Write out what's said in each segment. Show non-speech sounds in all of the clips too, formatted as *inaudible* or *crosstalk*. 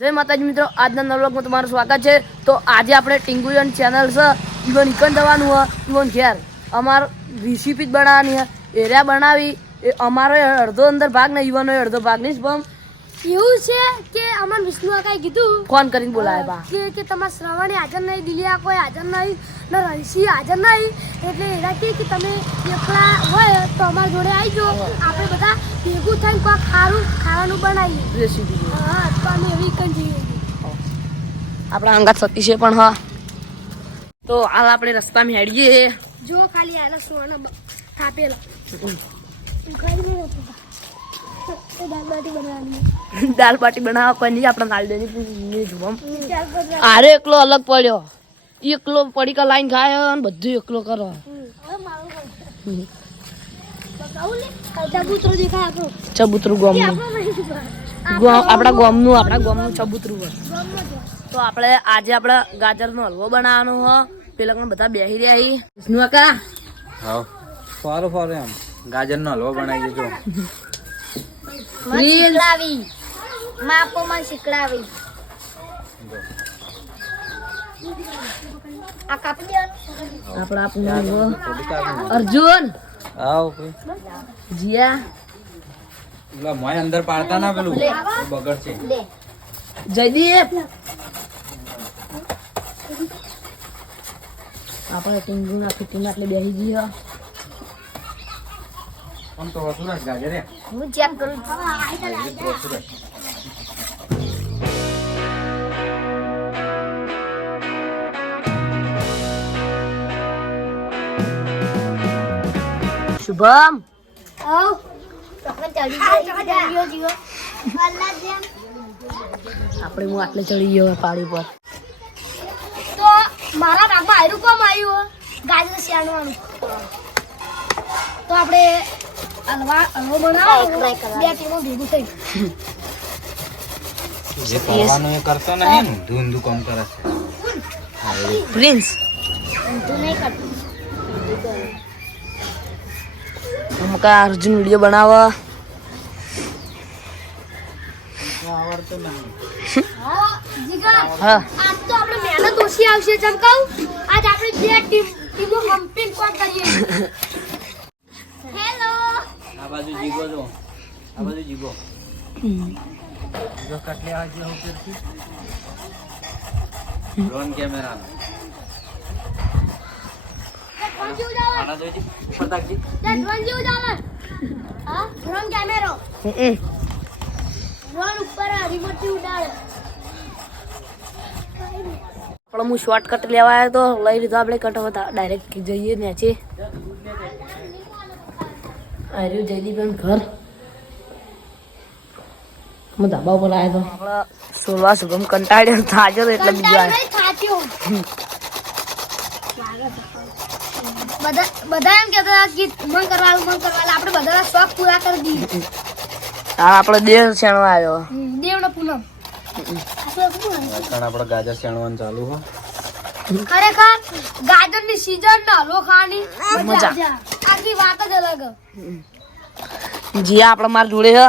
જય માતાજી મિત્રો, આજના નવલોકમાં તમારું સ્વાગત છે. તો આજે આપણે ટિંગુયન ચેનલ છે ઇવન ઇકન જવાનું હોય ઇવન ઘેર. અમાર રેસીપી જ બનાવવાની હોય એરિયા બનાવી, એ અમારો અડધો અંદર ભાગ ને ઈવનનો અડધો ભાગ નહીં બમ એવું છે કે અમાર વિષ્ણુ કાંઈ કીધું ફોન કરીને બોલાવે બા. કે કે તમાર શ્રવણે હાજર નહીં દિલિયા કોઈ હાજર નહીં ને રહીશી હાજર નહીં. એટલે એના કહે કે તમે એકલા હોય તો અમારા જોડે આવી જાઓ આપણે બધા ભેગું થઈને કોઈ ખારું ખાવાનું બનાવીએ. રેસીપી હા તો અમે એવી કંઈ જઈએ. આપણા અંગાત સતીશે પણ હા. તો હાલ આપણે રસ્તા મેળીએ જો ખાલી આલા સોના થાપેલા. બાટી બનાવવાની દાલ બાટી બનાવવા કોઈ નહીં આપણે દાલ દેની જોવા. આરે એકલો અલગ પડ્યો. એકલો પડીકા લાઈન ખાય અને બધું એકલો કરો. ચબૂતરો આપણો ગોમનું આપણો ગોમનું આપણા ગોમનું ચબૂતરું હોય. તો આપણે આજે આપણે ગાજરનો હલવો બનાવવાનો હ. પેલા પણ બધા બેસી રહ્યા હી. વિષ્ણુ કાકા? હા. સારું સારું એમ. ગાજરનો હલવો બનાવી દેજો Reels. શીખડાવી માપોમાં શીખડાવી આ કાપી દેવાનું આપણે આપણું હલવો. થોડીક આવી. અર્જુન આવો ભાઈ જીયા પેલા મોય અંદર પાડતા ના પેલું એ બગડશે લે જયદીપ આપણે ટીંગુ નાખી ટીંગ એટલે બેસી જઈએ આમ તો વસુરસ ગાજર હે હું ચેક કરું વસુરસ શુભમ આવ તમે ચડી ગયો જીવો અલ્લા જેમ આપણે હું આટલે ચડી ગયો પાડી પર તો મારા ભાગમાં આયરું કોમ આવ્યું ગાજર શિયાળવાનું તો આપણે હલવા હલવો બનાવો બે ટીમો ભેગું થઈ. જે કરવાનું એ કરતો નહીં ને ધૂંધું કામ કરે છે. પ્રિન્સ તું નહીં કરતો અમુક અર્જુન વીડિયો બનાવવા હા આજ તો આપણે મહેનત ઓછી આવશે ચમકાવ આજ આપણે બે ટીમ ટીમો કંપની કોણ કરીએ? હેલો આ બાજુ જીગો જો. આ બાજુ જીગો. જો કટલે આજે હું કરતી ડ્રોન કેમેરા પણ હું શોર્ટકટ લેવા આવ્યો તો લઈ લીધો આપણે કટ ડાયરેક્ટ જઈએ નેચે આવ્યું જયદીપન ઘર. હું ધાબા ઉપર આવ્યો હતો સોલવા શુભમ કંટાળ્યો થાજો એટલે બીજો આવ્યો બધા બધા એમ કહેતા હતા કે મન કરવાનું મન કરવાનું આપણે બધા શોખ પૂરા કરી દઈએ આ આપણો દેવ છેણો આવ્યો. દેવનો પૂનમ. આપણે કારણ આપણે ગાજર શેણવાનું ચાલુ હો. ખરેખર ગાજરની સીઝન ના હલવો ખાવાની મજા. મજા વાત જ અલગ. જીયા આપણા માર જોડે છે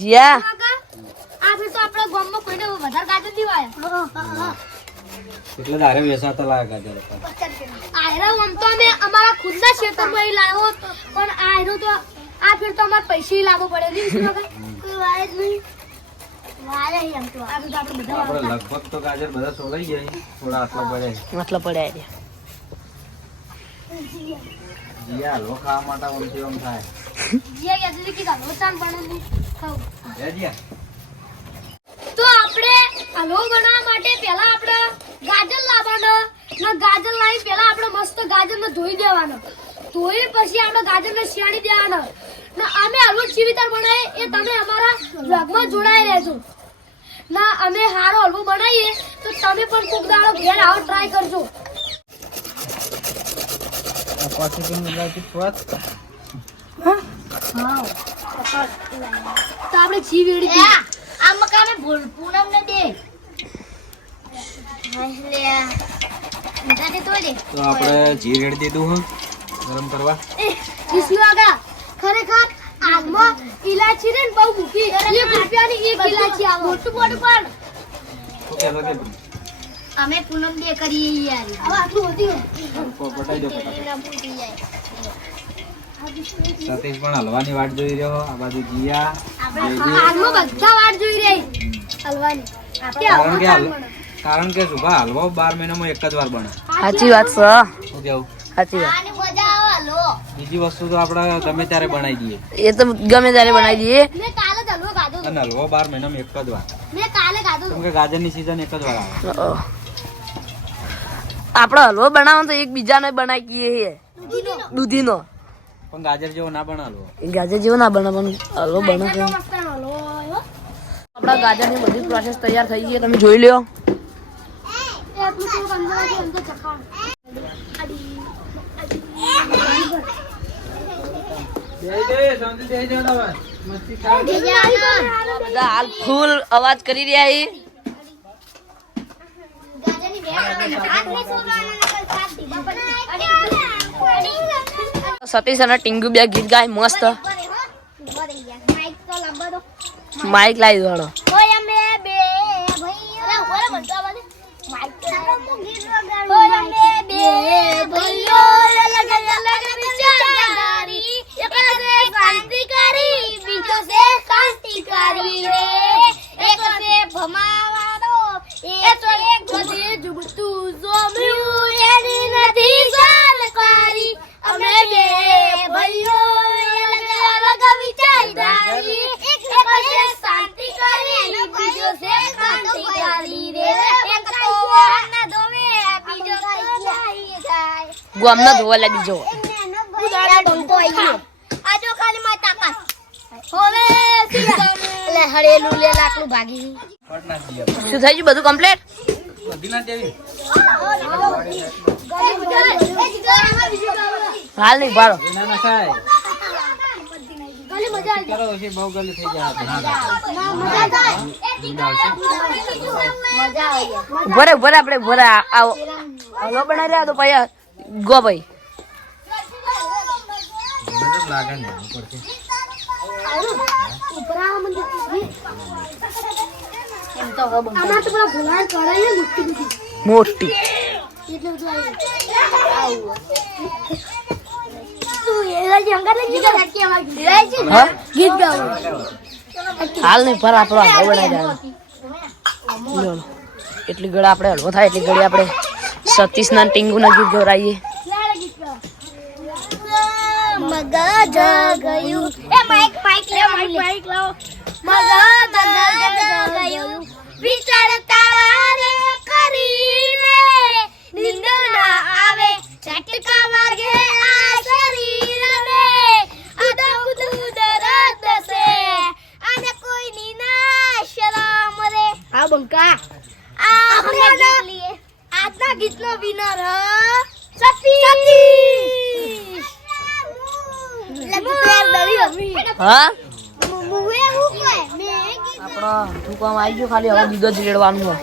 જીયા. આપણે તો આપણા ગામમાં કોઈને વધારે ગાજર નહીં વાયા. એટલે તારે વેસાતા લાગે ગાજર આયરો આમ તો અમે અમારા ખુદના ક્ષેત્રમાં લાવ્યો હોત, પણ આયરો તો આ ફેર તો અમારે પૈસા લાવવો પડે. નહીં કોઈ વાય જ નહીં. લગભગ તો ગાજર બધા સોલાઈ જાય થોડા આટલા પડે આટલા પડ્યા જીયા લો ખાવા માટે ઓમથી ઓમ થાય. જીયા કે હતી કીધા લોચાન ચાન ખાવ. લે જીયા. તો આપણે હલવો બનાવવા માટે પહેલા આપણે ગાજર લાવવાનો ને ગાજર લાવી પહેલા આપણે મસ્ત ગાજરને ધોઈ દેવાનો ધોઈ પછી આપણે ગાજરને શેણી દેવાનો. ને અમે હલવો ચીવીતર બનાવીએ એ તમે અમારા બ્લોગમાં જોડાઈ રહેજો. ના અમે સારો હલવો બનાવીએ તો તમે પણ કોક દાડો ઘેર આવો ટ્રાય કરજો. પાછી કેમ લાગી સ્વાદ તો આપણે જી વેડી આ મકાને ભૂલ પૂનમ ને દે. લે તો આપણે જીર રેડી દીધું હો. ગરમ કરવા. વિષ્ણુ આગા. ખરેખર આગમાં ઇલાયચી રે ને બહુ મૂકી. એક રૂપિયાની એક ઇલાયચી આવે. મોટું મોટું પણ. અમે પૂનમ દે કરીએ યાર હવે આટલું પટાઈ દો જાય સતીશ પણ હલવાની વાટ જોઈ રહ્યો. આ બાજુ જીયા. હાલમાં બધા વાટ જોઈ રહી હલવાની. કારણ કે હાલ- કારણ કે સુભા હલવો બાર મહિનામાં એક જ વાર બને. સાચી વાત છે. શું કેવું? સાચી વાત. આવે બીજી વસ્તુ તો આપણે ગમે ત્યારે બનાવી દઈએ. એ તો ગમે ત્યારે બનાવી દઈએ. હલવો અને હલવો બાર મહિનામાં એક જ વાર. મેં કાલે ખાધો કે ગાજરની સિઝન એક જ વાર આવે. આપણે હલવો બનાવો તો એક બીજાનો બનાવી કીએ છીએ. દૂધીનો. પણ ગાજર જેવો ના બને હલવો ગાજર જેવો ના બનાવવાનું હલવો બનાવવાનો મસ્ત હલવો આવ્યો. આપણા ગાજરની બધી પ્રોસેસ તૈયાર થઈ ગઈ છે, તમે જોઈ લ્યો. બધા હાલ ફૂલ અવાજ કરી રહ્યા છે ગાજરની બે આટલે સોરવાના નકલ સાથી બાપા સતીશ અને ટીંગુ બે ગીત ગાય મસ્ત. માઇક લાવી દોડો ઓય ગામનો ધોવા લાગી ગયો આજો ખાલી માં તાકાત હવે લે હળેલું લે લાકડું ભાગી શું થઈ ગયું બધું કમ્પ્લીટ હાલ નહીં ભાડો ભરે ભરે આપણે ભરે આવો રહ્યા તો પછી ગો ભાઈ મોટી. હાલ નહીં પર આપણો એટલી ઘડી આપણે હળવો થાય એટલી ઘડી આપણે સતીશ ના ટીંગુ ના ગીત ગવરાઈએ મગજ ગયું. એ માઈક માઈક લે માઈક માઈક લાવો. મગજ ગયું. વિચાર તારે કરીને નીંદ ના આવે ચટકા વાગે આ શરીરને અદભુત દર્દ છે અને કોઈની ના શરમ રે હા બંકા આપણે આજના ગીતનો વિનર સતીશ હા? આપણો શું કામ આવી ગયો ખાલી હવે બીજો જ રેડવાનું હોય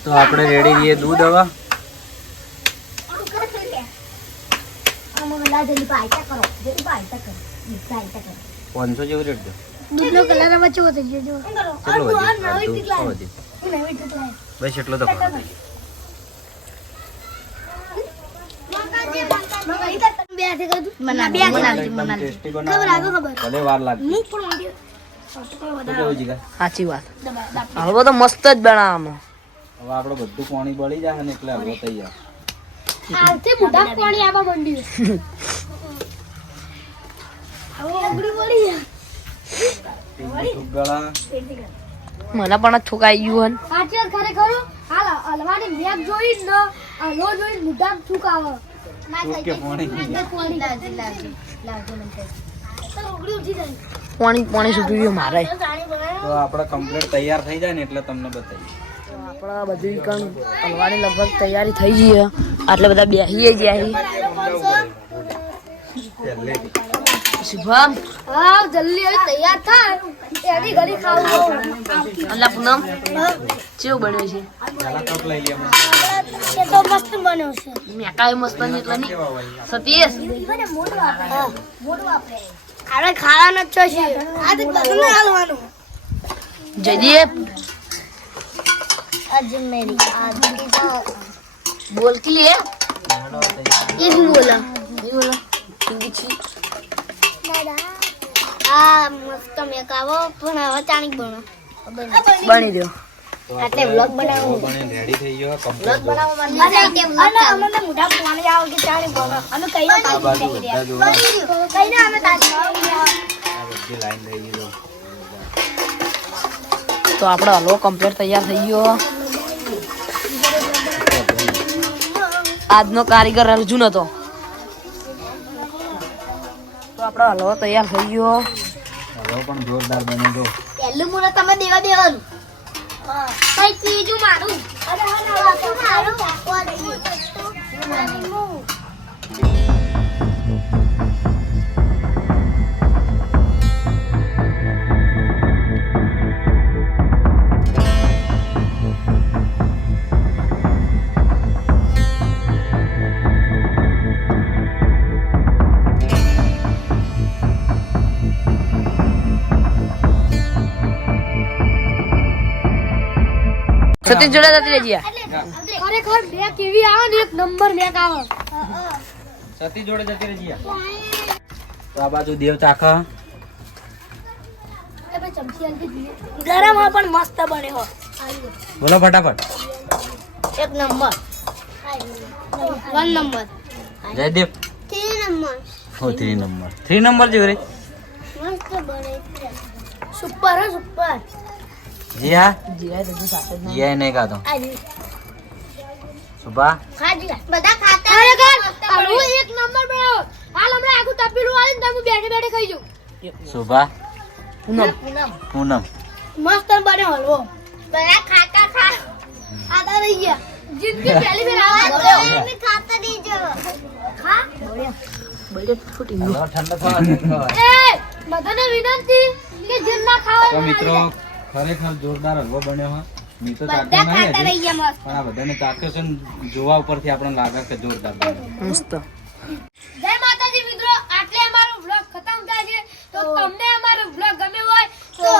તો આપણે રેડી રહીએ દૂધ હવે. પાંચસો જેવું રેટ દૂધનો કલર હવે ચેવો થઈ ગયો જો કેટલું વધ્યું? બસ એટલો તો મસ્ત જ બનાવવાનો હવે આપણું બધું પાણી બળી જાય ને એટલે હલવો તૈયાર. પાણી આવવા માંડ્યું *laughs* હવે ઓગળી પડી જાય ટીંગી ફુગ્ગાળા. મને પણ થુકાઈ ગયું સાચી વાત ખરેખર હાલ અલવાની મેપ જોઈ ન હલવો જોઈ મોઢા થુકાવ. પાણી. હન પાણી. સુધી ગયું મારે. તો આપણે કમ્પ્લીટ તૈયાર થઈ જાય ને એટલે તમને બતાવી આપણા બધી કણ હલવાની લગભગ તૈયારી થઈ ગઈ છે આટલે બધા બેસીએ ગયા છીએ શુભમ. હા જલ્દી હવે તૈયાર થા. એની ઘડી ખાવું અલ્લા પૂનમ. કેવું બન્યું છે? પહેલા કપ લઈ લઈએ હમણાં. એ તો મસ્ત બન્યો છે મેકાય મસ્ત નહીં એટલે નહીં સતીશ આપણે ખાવાનો જ છે આ તો હાલવાનું. જજીએ અર્જુન મેરી આદિ બોલતી હે એ બોલા. એ બોલા. હિન્દી છી. આ મસ્ત પણ હવે ચાણી બનો. બની દો આટલે વ્લોગ બનાવવું બનીને ready થઈ ગયો complete અને અમને મોઢા પાણી આવે કે ચાણી બોલો અમે કઈ ના આ બાજુ બધા કઈ ના અમે તાજી બધી line થઈ ગઈ તો આપણો હલવો કમ્પ્લીટ તૈયાર થઈ ગયો. આજનો કારીગર અર્જુન હતો. તો આપણો હલવો તૈયાર થઈ ગયો હલવો પણ જોરદાર બન્યો જો પહેલું મુને તમે દેવા દેવાનું કઈ ત્રીજું મારું અરે મારું સતીશ જોડા જતી રહેજે. ખરેખર બે કેવી આવે ને એક નંબર મેક આવે. સતી જોડે જતી રહી જીયા. તો આ બાજુ દેવ ચાખા. ગરમ હોય પણ મસ્ત બને હો. બોલો ફટાફટ. એક number. One number. Jaydev three number. હો થ્રી નંબર. થ્રી નંબર જેવું રે. મસ્ત બને સુપર હો સુપર. જી હા જીરાય તો સાથે જ જીયા નહીં ખાતો સુભા? ખાજી. બધા ખાતા ખરેખર હલવો એક નંબર બનાવો હાલ હમણાં આખું તપેલું આવીને તમે બેઠે બેઠે ખાઈ જાઓ. સુભા? પૂનમ. પૂનમ. મસ્ત બને હલવો. બધા ખાતા ખા. આતા રહી ગયા. જિંદગી *laughs* પહેલી ફેર આવે. તમે ખાતા નહીં જો ખા. બળે ફૂટી ગયું. ઠંડો થવા દે. એ બધાને વિનંતી કે જેમ ના તો ખાવા મિત્રો ખરેખર જોરદાર હલવો બન્યો હા. મી તો તાકે નહીં પણ આ બધાને ચાખ્યો છે જોવા ઉપરથી આપણને લાગે કે જોરદાર મસ્ત. મિત્રો તમને અમારો વ્લોગ ગમ્યો હોય તો